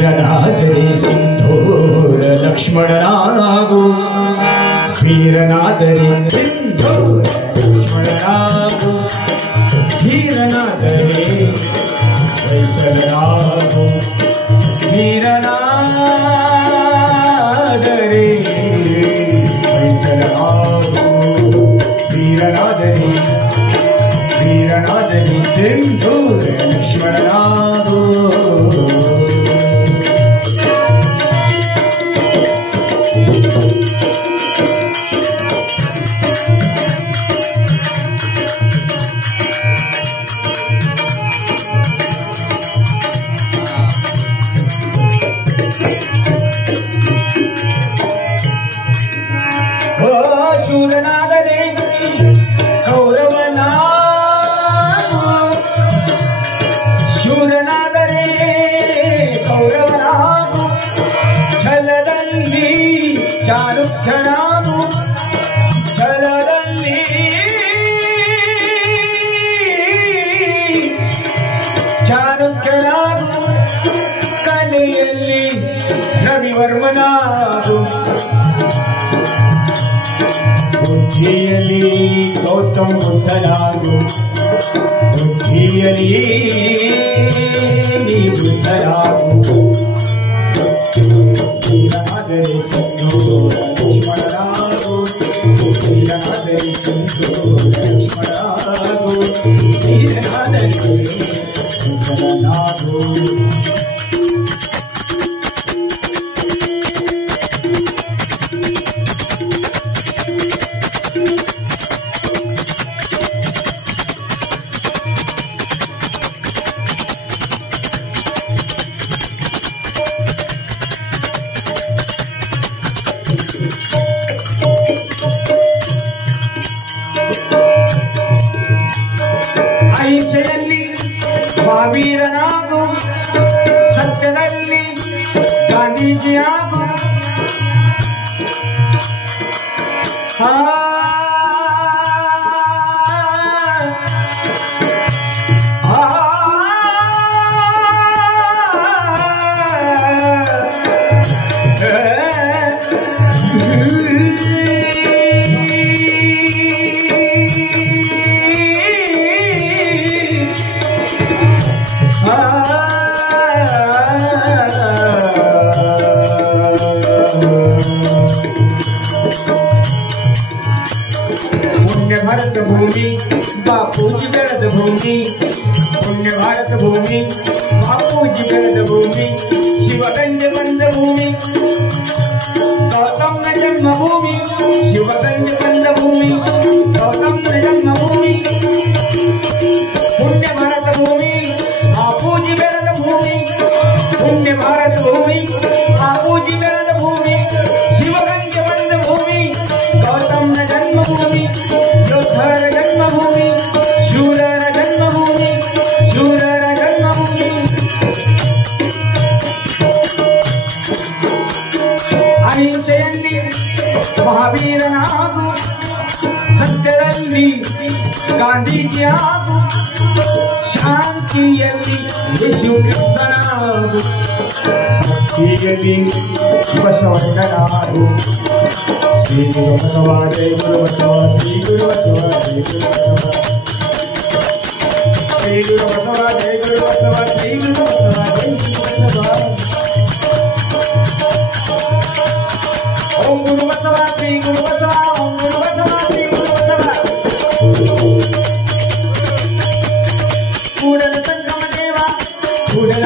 वीरनादरे सिंधूर लक्ष्मणनागु वीरनादरे सिंधूर लक्ष्मणनागु वीरनादरे वैसलनागु वीरनादरे वैसलनागु वीरनादरे सिंधूर लक्ष्मणनागु शूरनादरे कौरवनागु शूरनादरे कौरवनागु ಛಲದಲ್ಲಿ ಚಾಣುಕ್ಯನಾಗು ಛಲದಲ್ಲಿ ಚಾಣುಕ್ಯನಾಗು ಕಲೆಯಲ್ಲಿ ರವಿವರ್ಮನಾಗು ಬುದ್ಧಿಯಲ್ಲಿ ಗೌತಮ ಬುದ್ಧನಾಗು ಬುದ್ಧಿಯಲ್ಲಿ ನೀ ಬುದ್ಧನಾಗು वीरनादरे सिंधूर लक्ष्मणनागु वीरनादरे सिंधूर लक्ष्मणनागु वीरनादरे वैसलनागु ಅಹಿಂಸೆಯಲ್ಲಿ ಮಹಾವೀರನಾಗು ಸತ್ಯದಲ್ಲಿ ಗಾಂಧೀಜಿಯಾಗು पुण्य भारत भूमि बापूजी बेळದ भूमि पुण्य भारत भूमि बापूजी बेळದ भूमि शिवगंज बंद भूमि गौतम जन्मभूमि शिवगंज बंद भूमि गौतम जन्मभूमि पुण्य भारत भूमि बापूजी बेळದ भूमि पुण्य भारत भूमि बापूजी बेळದ भूमि शिवगंज बंद भूमि गौतम जन्मभूमि योद्धर जन्मभूमि शूरर जन्मभूमि शूरर जन्मभूमि ಅಹಿಂಸೆಯಲ್ಲಿ ಮಹಾವೀರನಾಗು ಸತ್ಯದಲ್ಲಿ ಗಾಂಧೀಜಿಯಾಗು ಶಾಂತಿಯಲ್ಲಿ ಯೇಸು ಕ್ರಿಸ್ತನಾಗು ಭಕ್ತಿಯಲ್ಲಿ ಬಸವಣ್ಣನಾಗು ಶ್ರೀ ಗುರು ಬಸವ ಜಯ ಗುರು ಬಸವ ಶ್ರೀ ಗುರು ಬಸವ ಜಯ ಗುರು ಬಸವ ಶ್ರೀ ಗುರು ಬಸವ ಜಯ ಗುರು ಬಸವ ಶ್ರೀ ಗುರು ಬಸವ ಜಯ ಗುರು ಬಸವ ಓಂ ಗುರು ಬಸವ ಶ್ರೀ ಗುರು ಬಸವ ಓಂ ಗುರು ಬಸವ ಶ್ರೀ ಗುರು ಬಸವ ಕೂಡಲ ಸಂಗಮ ದೇವ ಕೂಡಲ